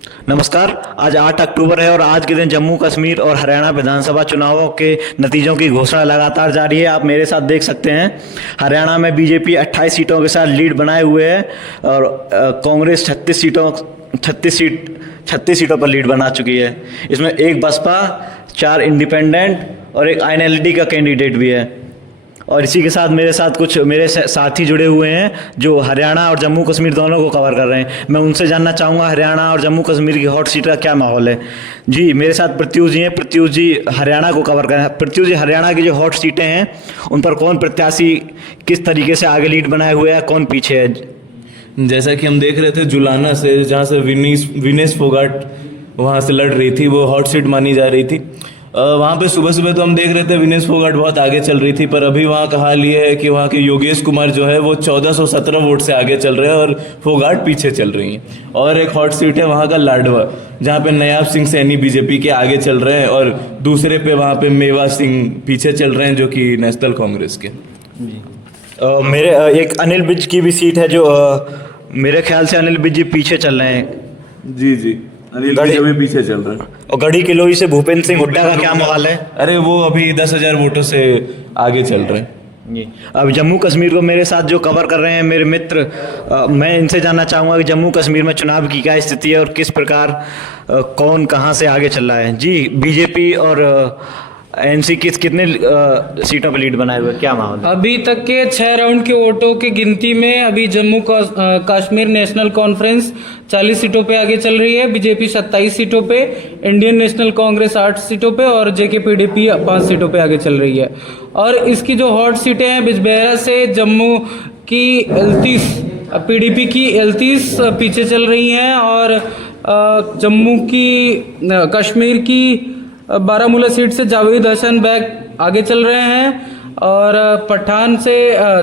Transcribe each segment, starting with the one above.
नमस्कार। आज 8 अक्टूबर है और आज के दिन जम्मू कश्मीर और हरियाणा विधानसभा चुनावों के नतीजों की घोषणा लगातार जारी है। आप मेरे साथ देख सकते हैं, हरियाणा में बीजेपी 28 सीटों के साथ लीड बनाए हुए है और कांग्रेस 36 सीटों पर लीड बना चुकी है। इसमें एक बसपा, 4 इंडिपेंडेंट और एक आईएनएलडी का कैंडिडेट भी है। और इसी के साथ मेरे साथ कुछ मेरे साथी जुड़े हुए हैं जो हरियाणा और जम्मू कश्मीर दोनों को कवर कर रहे हैं। मैं उनसे जानना चाहूँगा हरियाणा और जम्मू कश्मीर की हॉट सीट का क्या माहौल है। जी, मेरे साथ प्रत्युष जी हैं। प्रत्युष जी हरियाणा को कवर कर रहे हैं। प्रत्युष जी, हरियाणा की जो हॉट सीटें हैं उन पर कौन प्रत्याशी किस तरीके से आगे लीड बनाए हुए है, कौन पीछे है? जैसा कि हम देख रहे थे, जुलाना से जहाँ से विनेश फोगाट वहाँ से लड़ रही थी, वो हॉट सीट मानी जा रही थी। वहाँ पे सुबह सुबह तो हम देख रहे थे विनेश फोगाट बहुत आगे चल रही थी, पर अभी वहाँ का हाल ये है कि वहाँ के योगेश कुमार जो है वो 1417 वोट से आगे चल रहे हैं और फोगाट पीछे चल रही हैं। और एक हॉट सीट है वहाँ का लाडवा, जहाँ पे नयाब सिंह सैनी बीजेपी के आगे चल रहे हैं और दूसरे पे वहाँ पे मेवा सिंह पीछे चल रहे हैं जो कि नेशनल कांग्रेस के। मेरे एक अनिल विज की भी सीट है जो मेरे ख्याल से अनिल विज जी पीछे चल रहे हैं। जी, अनिल विज अभी पीछे चल रहे हैं। और गढ़ी किलोई से भूपेंद्र सिंह हुड्डा का क्या माहौल है? अरे वो अभी 10,000 वोटों से आगे चल रहे हैं। अब जम्मू कश्मीर को मेरे साथ जो कवर कर रहे हैं मेरे मित्र, मैं इनसे जानना चाहूँगा कि जम्मू कश्मीर में चुनाव की क्या स्थिति है और किस प्रकार कौन कहाँ से आगे चल रहा है। जी, बीजेपी और एनसी कितने सीटों पर लीड बनाए हुए, क्या माहौल है? अभी तक के 6 राउंड के वोटों की गिनती में अभी जम्मू कश्मीर नेशनल कॉन्फ्रेंस 40 सीटों पे आगे चल रही है, बीजेपी 27 सीटों पे, इंडियन नेशनल कांग्रेस 8 सीटों पे और जेके पीडीपी 5 सीटों पे आगे चल रही है। और इसकी जो हॉट सीटें हैं, बिजबेहरा से जम्मू की 38, पीडीपी की 38 पीछे चल रही हैं और जम्मू की कश्मीर की बारामूला सीट से जावेद हसन बैग आगे चल रहे हैं और पठान से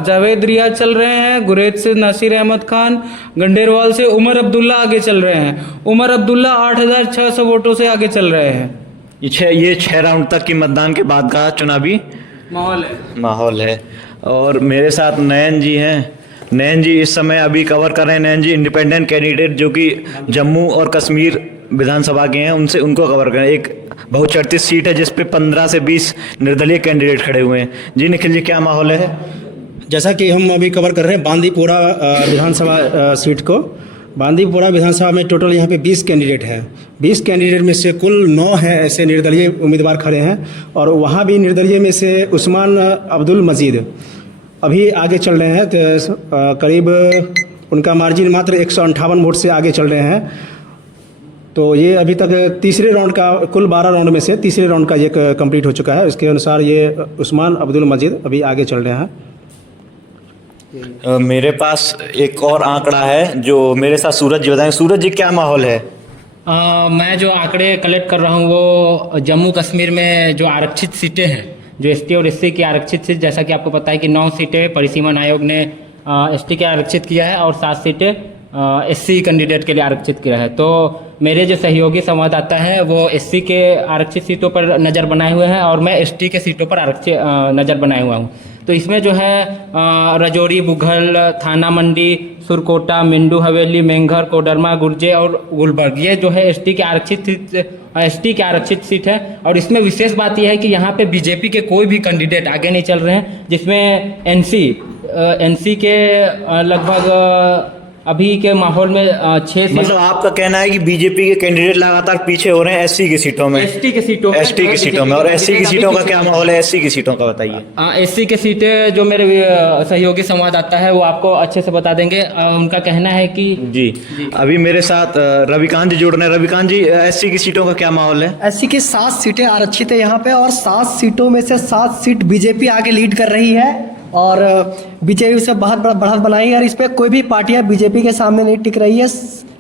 जावेद रियाज चल रहे हैं, गुरेज से नासिर अहमद खान, गंडेरवाल से उमर अब्दुल्ला आगे चल रहे हैं। उमर अब्दुल्ला 8,600 वोटों से आगे चल रहे हैं। ये 6 राउंड तक की मतदान के बाद का चुनावी माहौल है। और मेरे साथ नयन जी हैं। नयन जी इस समय अभी कवर कर रहे हैं। नयन जी इंडिपेंडेंट कैंडिडेट जो कि जम्मू और कश्मीर विधानसभा के हैं, उनको कवर करें। एक बहुचर्चित सीट है जिसपे 15 से 20 निर्दलीय कैंडिडेट खड़े हुए हैं। जी निखिल जी, क्या माहौल है? जैसा कि हम अभी कवर कर रहे हैं बांदीपोरा विधानसभा सीट को। बांदीपोरा विधानसभा में टोटल यहाँ पे 20 कैंडिडेट हैं। 20 कैंडिडेट में से कुल 9 हैं ऐसे निर्दलीय उम्मीदवार खड़े हैं और वहाँ भी निर्दलीय में से उस्मान अब्दुल मजीद अभी आगे चल रहे हैं। तो करीब उनका मार्जिन मात्र 158 वोट से आगे चल रहे हैं। तो ये अभी तक तीसरे राउंड का, कुल 12 राउंड में से तीसरे राउंड का ये कंप्लीट हो चुका है। इसके अनुसार ये उस्मान अब्दुल मजीद अभी आगे चल रहे हैं। मेरे पास एक और आंकड़ा है जो मेरे साथ सूरज जी बताएंगे। सूरज जी, क्या माहौल है? मैं जो आंकड़े कलेक्ट कर रहा हूँ वो जम्मू कश्मीर में जो आरक्षित सीटें हैं, जो एसटी और एससी की आरक्षित सीट, जैसा कि आपको पता है कि 9 सीटें परिसीमन आयोग ने एसटी के आरक्षित किया है और 7 सीटें एससी कैंडिडेट के लिए आरक्षित किया है। तो मेरे जो सहयोगी संवाददाता है वो एससी के आरक्षित सीटों पर नज़र बनाए हुए हैं और मैं एसटी के सीटों पर आरक्षित नज़र बनाए हुआ हूँ। तो इसमें जो है राजौरी, बुघल, थाना मंडी, सुरकोटा, मिंडू हवेली, मेंघर, कोडरमा, गुर्जे और गुलबर्ग, ये जो है एसटी के आरक्षित सीट है। और इसमें विशेष बात यह है कि यहाँ पे बीजेपी के कोई भी कैंडिडेट आगे नहीं चल रहे हैं, जिसमें एनसी के लगभग अभी के माहौल में 6 से, मतलब आपका कहना है कि बीजेपी के कैंडिडेट लगातार पीछे हो रहे हैं एससी की सीटों में, एसटी की सीटों में। और एससी की सीटों का क्या माहौल है? एससी की सीटों का बताइए। एससी की सीटें जो मेरे सहयोगी संवाददाता है वो आपको अच्छे से बता देंगे। उनका कहना है कि जी, अभी मेरे साथ रविकांत जी जुड़ रहे हैं। रविकांत जी, एससी की सीटों का क्या माहौल है? एससी की 7 सीटें आरक्षित है यहाँ पे और 7 सीटों में से 7 सीट बीजेपी आगे लीड कर रही है और बीजेपी से बहुत बढ़त बनाई है और इस पर कोई भी पार्टियां बीजेपी के सामने नहीं टिक रही है।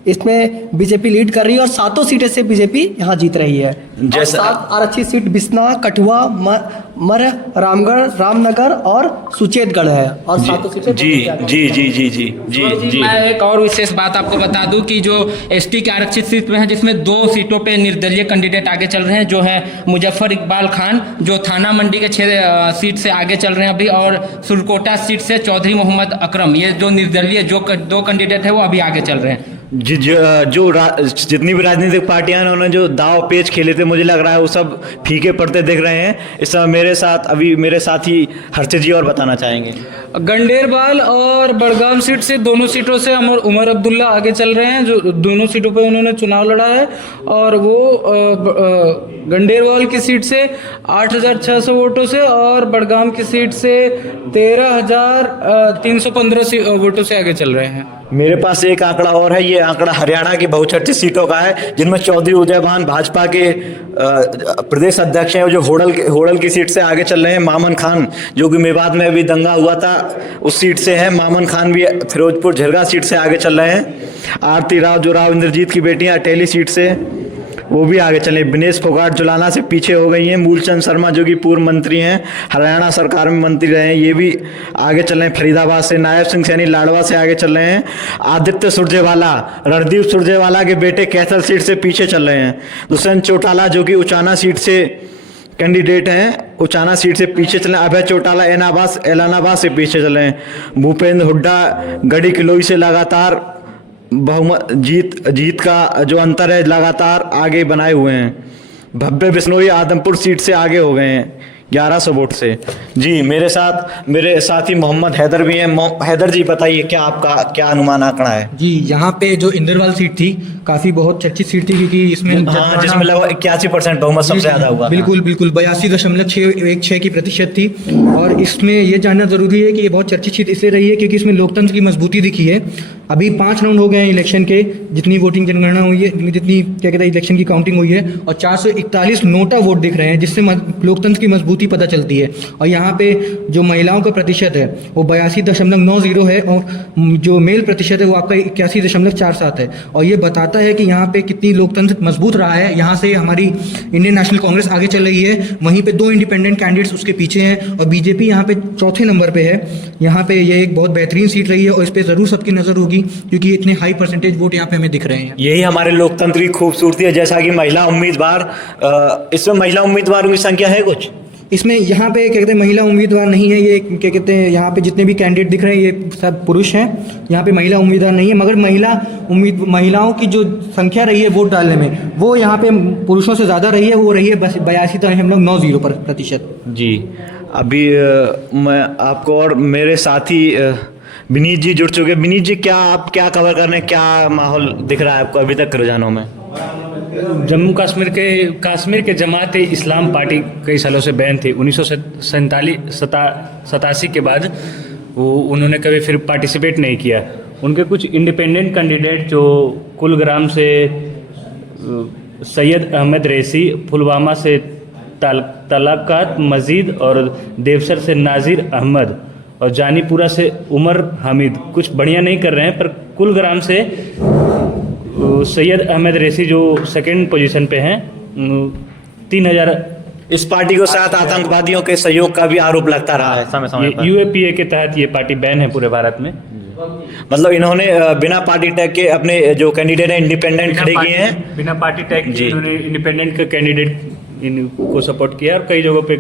इसमें बीजेपी लीड कर रही है और 7 सीटें से बीजेपी यहाँ जीत रही है। जैसा 7 आरक्षित सीट बिस्ना, कठुआ, मर, रामगढ़, रामनगर और सुचेतगढ़ है और 7 सीटें जी। मैं एक और विशेष बात आपको बता दूं कि जो एसटी के आरक्षित सीट में है, जिसमें 2 सीटों पे निर्दलीय कैंडिडेट आगे चल रहे हैं, जो है मुजफ्फर इकबाल खान जो थाना मंडी के 6 सीट से आगे चल रहे हैं अभी, और सुरकोटा सीट से चौधरी मोहम्मद अकरम, ये जो निर्दलीय जो 2 कैंडिडेट है वो अभी आगे चल रहे हैं। जितनी भी राजनीतिक पार्टियां हैं उन्होंने जो दाव पेच खेले थे, मुझे लग रहा है वो सब फीके पड़ते दिख रहे हैं इस समय। मेरे साथ ही हर्षित जी और बताना चाहेंगे। गंडेरबाल और बड़गाम सीट से दोनों सीटों से उमर अब्दुल्ला आगे चल रहे हैं, जो दोनों सीटों पे उन्होंने चुनाव लड़ा है। और वो गंडेरबाल की सीट से 8,600 वोटों से और बड़गाम की सीट से 13,315 वोटों से आगे चल रहे हैं। मेरे पास एक आंकड़ा और है, ये आंकड़ा हरियाणा की बहुचर्चित सीटों का है, जिनमें चौधरी उदयभान भाजपा के प्रदेश अध्यक्ष हैं, जो होडल की सीट से आगे चल रहे हैं। मामन खान जो कि मेवात में अभी दंगा हुआ था उस सीट से हैं, मामन खान भी फिरोजपुर झरगा सीट से आगे चल रहे हैं। आरती राव जो राव इंद्रजीत की बेटी हैं अटेली सीट से, वो भी आगे चले। विनेश फोगाट जुलाना से पीछे हो गई हैं। मूलचंद शर्मा जो कि पूर्व मंत्री हैं, हरियाणा सरकार में मंत्री रहे हैं, ये भी आगे चल रहे हैं। फरीदाबाद से नायब सिंह सैनी लाडवा से आगे चल रहे हैं। आदित्य सुरजेवाला, रणदीप सुरजेवाला के बेटे कैथल सीट से पीछे चल रहे हैं। दुष्यंत चौटाला जो कि उचाना सीट से कैंडिडेट हैं, उचाना सीट से पीछे चले। अभय चौटाला एलानाबाद से पीछे चल रहे हैं। भूपेंद्र हुड्डा गढ़ी किलोई से लगातार बहुमत जीत का जो अंतर है लगातार आगे बनाए हुए हैं। भव्य बिश्नोई आदमपुर सीट से आगे हो गए हैं 1100 वोट से। जी मेरे साथ ही मोहम्मद हैदर भी हैं। हैदर जी बताइए क्या अनुमान आंकड़ा है? जी यहाँ पे जो इंदरवाल सीट थी काफ़ी बहुत चर्चित सीट थी, क्योंकि इसमें जिसमें लगभग 81% बहुमत सबसे ज़्यादा हुआ। बिल्कुल 82.616 की प्रतिशत थी। और इसमें ये जानना ज़रूरी है कि ये बहुत चर्चित सीट इसलिए रही है क्योंकि इसमें लोकतंत्र की मजबूती दिखी है। अभी 5 राउंड हो गए हैं इलेक्शन के, जितनी वोटिंग जनगणना हुई है, जितनी क्या कहते हैं इलेक्शन की काउंटिंग हुई है, और 441 नोटा वोट दिख रहे हैं, जिससे लोकतंत्र की मजबूती पता चलती है। और यहाँ पे जो महिलाओं का प्रतिशत है वो 82.90 है, और जो मेल प्रतिशत है वो आपका 81.47 है। और ये बताता है कि यहाँ पे कितनी लोकतंत्र मजबूत रहा है। यहाँ से हमारी इंडियन नेशनल कांग्रेस आगे चल रही है, वहीं पे 2 इंडिपेंडेंट कैंडिडेट्स उसके पीछे हैं, और बीजेपी यहाँ पे चौथे नंबर पे है। यहाँ पे ये एक बहुत बेहतरीन सीट रही है और इस पर ज़रूर सबकी नज़र होगी, क्योंकि इतने हाई परसेंटेज वोट यहाँ पे हमें दिख रहे हैं। यही हमारे लोकतंत्र की खूबसूरती है। जैसा कि महिला उम्मीदवार, इसमें महिला उम्मीदवारों की संख्या है कुछ? इसमें यहाँ पे क्या कहते हैं महिला उम्मीदवार नहीं है। ये क्या कहते हैं यहाँ पे जितने भी कैंडिडेट दिख रहे हैं ये सब पुरुष हैं। यहाँ पे महिला उम्मीदवार नहीं है, मगर महिलाओं की जो संख्या रही है वोट डालने में वो यहाँ पे पुरुषों से ज़्यादा रही है। वो रही है बस 82.90%। जी अभी मैं आपको और मेरे साथी विनीत जी जुड़ चुके हैं। विनीत जी आप क्या कवर कर रहे हैं, क्या माहौल दिख रहा है आपको अभी तक रुझानों में? जम्मू कश्मीर के जमात इस्लाम पार्टी कई सालों से बैन थी। 1987 के बाद उन्होंने कभी फिर पार्टिसिपेट नहीं किया। उनके कुछ इंडिपेंडेंट कैंडिडेट जो कुलग्राम से सैयद अहमद रैसी, पुलवामा से तलाकात मजीद और देवसर से नाज़िर अहमद और जानीपुरा से उमर हामिद कुछ बढ़िया नहीं कर रहे हैं। पर कुलग्राम से सैयद अहमद रैसी जो सेकंड पोजीशन पे हैं 3000। इस पार्टी को साथ आतंकवादियों के सहयोग का भी आरोप लगता रहा है समय पर। यूएपीए के तहत ये पार्टी बैन है पूरे भारत में। मतलब इन्होंने बिना पार्टी टैग के अपने जो कैंडिडेट हैं इंडिपेंडेंट खड़े किए हैं। बिना पार्टी टैग के इन्होंने इंडिपेंडेंट का कैंडिडेट इनको सपोर्ट किया और कई जगहों पे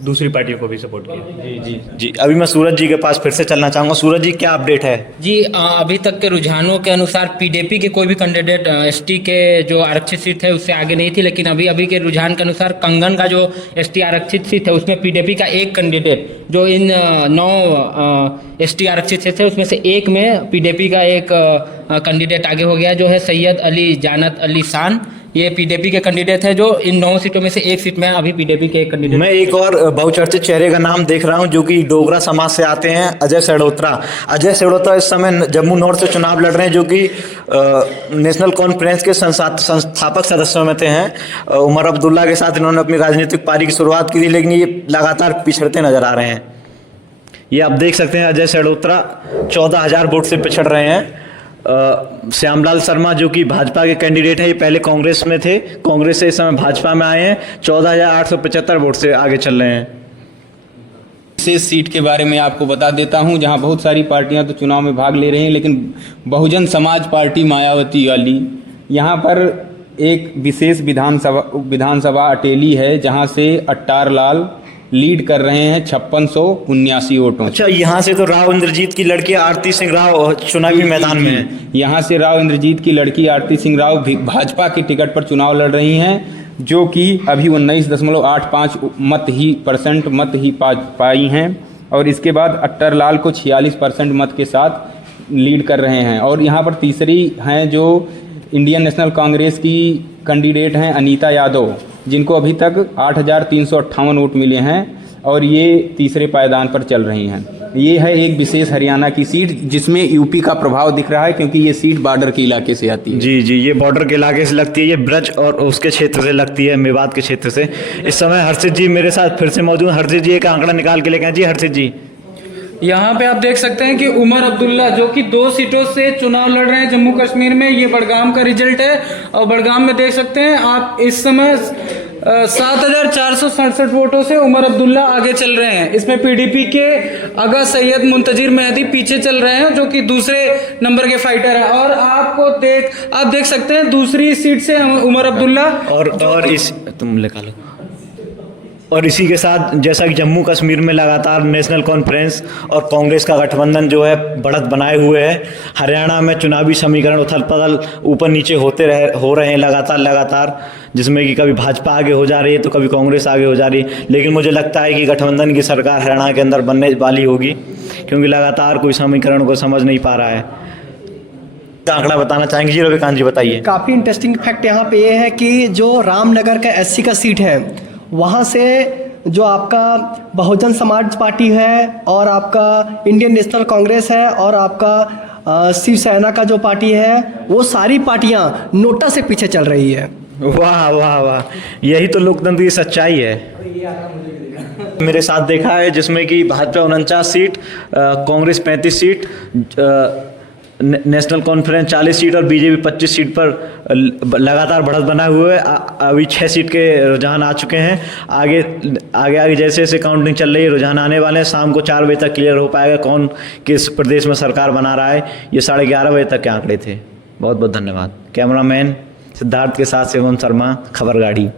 दूसरी पार्टियों को भी सपोर्ट किया। जी अभी मैं सूरज जी के पास फिर से चलना चाहूँगा। सूरज जी क्या अपडेट है? जी अभी तक के रुझानों के अनुसार पीडीपी के कोई भी कैंडिडेट एसटी के जो आरक्षित सीट है उससे आगे नहीं थी, लेकिन अभी के रुझान के अनुसार कंगन का जो एसटी आरक्षित सीट है उसमें पीडीपी का एक कैंडिडेट जो इन 9 एसटी आरक्षित सीट है उसमें से एक में पीडीपी का एक कैंडिडेट आगे हो गया, जो है सैयद अली जानत अली शान। ये पीडीपी के कैंडिडेट है जो इन 9 सीटों में से एक सीट में अभी पीडीपी के कैंडिडेट। मैं एक और बहुचर्चित चेहरे का नाम देख रहा हूं जो कि डोगरा समाज से आते हैं, अजय सेड़ोत्रा। अजय सेड़ोत्रा इस समय जम्मू नॉर्थ से चुनाव लड़ रहे हैं, जो कि नेशनल कॉन्फ्रेंस के संस्थापक सदस्यों में थे हैं। उमर अब्दुल्ला के साथ इन्होंने अपनी राजनीतिक पारी की शुरुआत की थी, लेकिन ये लगातार पिछड़ते नजर आ रहे हैं। ये आप देख सकते हैं अजय सेड़ोत्रा 14,000 वोट से पिछड़ रहे हैं। श्यामलाल शर्मा जो कि भाजपा के कैंडिडेट हैं, ये पहले कांग्रेस में थे, कांग्रेस से इस समय भाजपा में आए हैं, 14,875 वोट से आगे चल रहे हैं। इस सीट के बारे में आपको बता देता हूं, जहां बहुत सारी पार्टियां तो चुनाव में भाग ले रही हैं, लेकिन बहुजन समाज पार्टी मायावती वाली यहां पर एक विशेष विधानसभा अटेली है, जहां से अट्टार लाल लीड कर रहे हैं 5679 वोटों से। अच्छा, यहाँ से तो राव इंद्रजीत की लड़की आरती सिंह राव चुनावी मैदान में है। यहाँ से राव इंद्रजीत की लड़की आरती सिंह राव भी भाजपा की टिकट पर चुनाव लड़ रही हैं, जो कि अभी 19.85% मत ही पाई हैं, और इसके बाद अट्टर लाल को 46% मत के साथ लीड कर रहे हैं। और यहाँ पर तीसरी हैं जो इंडियन नेशनल कांग्रेस की कैंडिडेट हैं अनीता यादव, जिनको अभी तक 8,358 वोट मिले हैं, और ये तीसरे पायदान पर चल रही हैं। ये है एक विशेष हरियाणा की सीट जिसमें यूपी का प्रभाव दिख रहा है, क्योंकि ये सीट बॉर्डर के इलाके से आती है। जी जी, ये बॉर्डर के इलाके से लगती है, ये ब्रज और उसके क्षेत्र से लगती है, मेवात के क्षेत्र से। इस समय हर्षित जी मेरे साथ फिर से मौजूद। हर्षित जी एक आंकड़ा निकाल के लेके आए। जी हर्षित जी, यहाँ पे आप देख सकते हैं कि उमर अब्दुल्ला जो कि 2 सीटों से चुनाव लड़ रहे हैं जम्मू कश्मीर में, ये बड़गाम का रिजल्ट है। और बड़गाम में देख सकते हैं आप इस समय 7,467 वोटों से उमर अब्दुल्ला आगे चल रहे हैं। इसमें पीडीपी के आगा सैयद मुंतजिर मेहदी पीछे चल रहे हैं, जो कि दूसरे नंबर के फाइटर है। और आप देख सकते हैं दूसरी सीट से उमर अब्दुल्ला और इस तुम लिखा लो। और इसी के साथ जैसा कि जम्मू कश्मीर में लगातार नेशनल कॉन्फ्रेंस और कांग्रेस का गठबंधन जो है बढ़त बनाए हुए है, हरियाणा में चुनावी समीकरण उथल पुथल ऊपर नीचे हो रहे हैं लगातार, जिसमें कि कभी भाजपा आगे हो जा रही है तो कभी कांग्रेस आगे हो जा रही है। लेकिन मुझे लगता है कि गठबंधन की सरकार हरियाणा के अंदर बनने वाली होगी, क्योंकि लगातार कोई समीकरण को समझ नहीं पा रहा है। आंकड़ा बताना चाहेंगे जी रविकांत जी, बताइए। काफ़ी इंटरेस्टिंग फैक्ट यहाँ पे ये है कि जो रामनगर का एससी का सीट है, वहाँ से जो आपका बहुजन समाज पार्टी है और आपका इंडियन नेशनल कांग्रेस है और आपका शिवसेना का जो पार्टी है, वो सारी पार्टियाँ नोटा से पीछे चल रही है। वाह वाह वाह, यही तो लोकतंत्र की सच्चाई है। मेरे साथ देखा है जिसमें कि Bhajpa 49 seat, Congress 35 seat, national conference 40 seat और बीजेपी 25 सीट पर लगातार बढ़त बनाए हुए है। अभी 6 सीट के रुझान आ चुके हैं। आगे जैसे जैसे काउंटिंग चल रही है रुझान आने वाले हैं। शाम को 4 बजे तक क्लियर हो पाएगा कौन किस प्रदेश में सरकार बना रहा है। ये 11:30 बजे तक के आंकड़े थे। बहुत बहुत धन्यवाद। कैमरामैन सिद्धार्थ के साथ शिवम शर्मा, खबर गाड़ी।